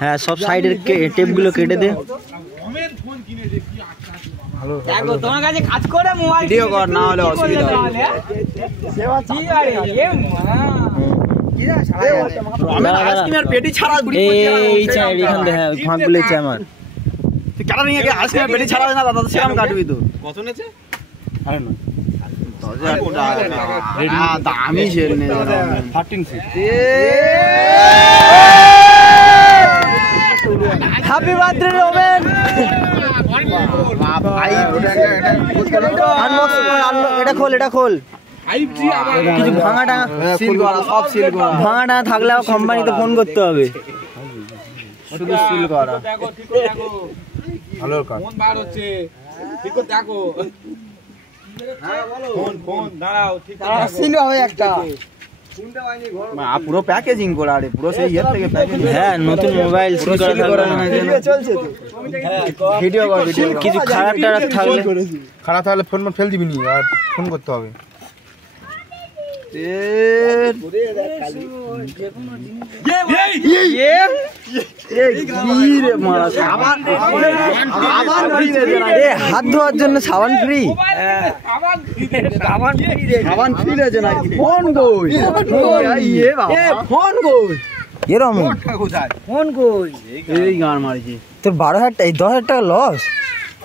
হ্যাঁ সব সাইডের টেপগুলো কেটে দে। দেখো তোমার কাছে কাজ করে মোবাইল ভিডিও কর, না হলে অসুবিধা হবে। দামি সেল নেই। Happy birthday Romain. এটা খোল, এটা খোল। কিছু ভাঙা টাঙা ভাঙা টাঙা থাকলে কোম্পানিতে ফোন করতে হবে। শুধু সিল করা। পুরো প্যাকেজিং করা, পুরো সেই ইয়ে থেকে প্যাকেজিং। হ্যাঁ নতুন মোবাইল ভিডিও কিছু খারাপ টারাপ থাকলে ফোন ফেল দিবি নি, আর ফোন করতে হবে। হাত ধোয়ার জন্য সাবান ফ্রি। সাবান ফ্রি রয়েছে নাকি? ফোন কই? ফোন কই? এরকম ফোন কই? এই গান মারছি তোর 12,000 টাকা, 10,000 টাকা লস।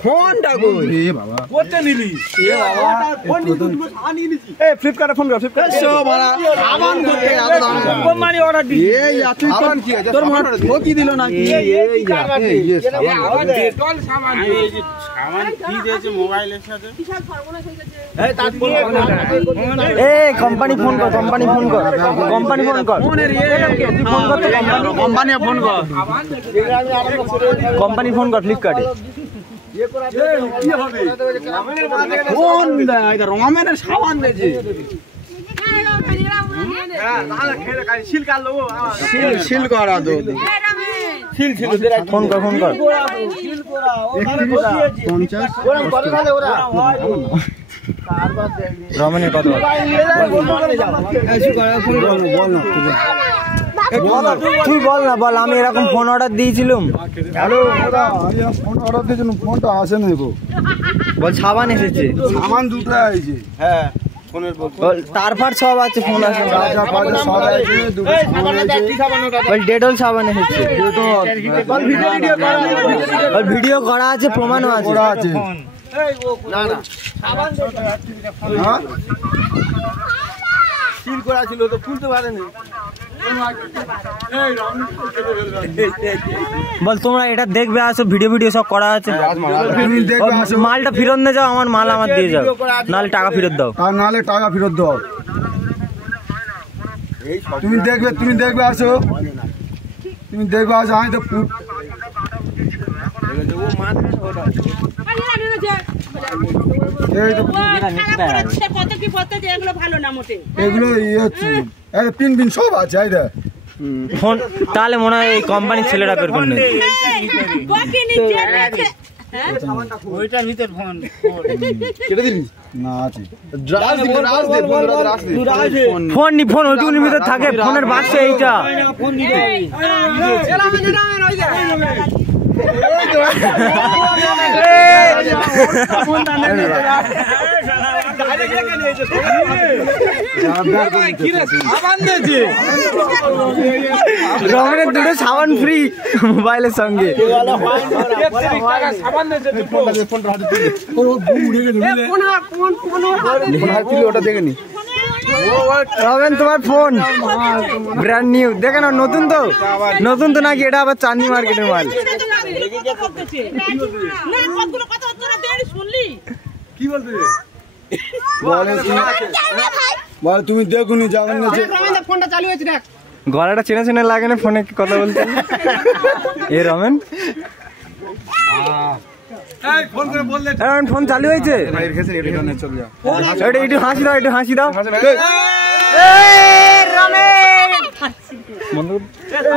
ফোনটা কই? এ বাবা কোথা নিলি? এ বাবা ফোন নিয়ে দুটো সাবান নিয়ে নিছি। এ ফ্লিপকার্টে ফোন কর, ফ্লিপকার্ট সো মারা সাবান করতে এত দাম কোম্পানি অর্ডার দি। এই তুই সাবান কি আছে? তোর মনে ঠকি দিল নাকি? এই সাবান ডেটল সাবান। এই যে সাবান কি দিয়েছে মোবাইলের সাথে? বিশাল ফর্মুলা হয়ে গেছে। এই তার এই কোম্পানি ফোন কর, কোম্পানি ফোন কর, কোম্পানি ফোন কর। ফোনের তুই ফোন কর, কোম্পানি ফোন কর, কোম্পানি ফোন কর ফ্লিপকার্টে। রমেনের কথা তুই বল না, বল। আমি এরকম ফোন অর্ডার দিয়েছিলাম। ফোন অর্ডার দিয়েছিলাম, ফোনটা আসে না গো। বল সাবান এসেছে, সাবান দুটো আছে। হ্যাঁ তারপর সব আছে, ফোন আছে, ডেটল সাবান এসেছে, ভিডিও করা আছে, প্রমাণও আছে। সিল করা ছিল তো খুলতে পারেনি। বল তোমরা এটা দেখবে, আসো ভিডিও ভিডিও সব করা আছে। মালটা ফেরত নিয়ে যাও, আমার মাল আমার দিয়ে যাও, নাহলে টাকা ফেরত দাও। নাহলে টাকা ফেরত দাও। তুমি দেখবে, তুমি দেখবে, আসো, তুমি দেখবে, আসো। আমি তো এগুলো পিন পিন সব আছে। ফোন তাহলে মনে হয় এই কোম্পানির ছেলেরা বের করে নেয়। ফোন নি, ফোন ওইটুকুর ভিতর থাকে, ফোনের বাক্সে এইটা। রমেনের দুটো সাবান ফ্রি মোবাইলের সঙ্গে। ওটা দেখে নি রমেন, তোমার ফোন ব্র্যান্ড নিউ, দেখে না? নতুন তো, নতুন তো নাকি? এটা আবার চাঁদনি মার্কেটের মাল। কি বলতে বল? তুমি দেখুনি যাবেন না, ফোনটা চালু হয়েছে, দেখ গলাটা চেনা চেনা লাগে না ফোনে কথা বলতে। এ রমেন ফোন চালু হয়েছে, একটু হাসি দাও, একটু হাসি দাও।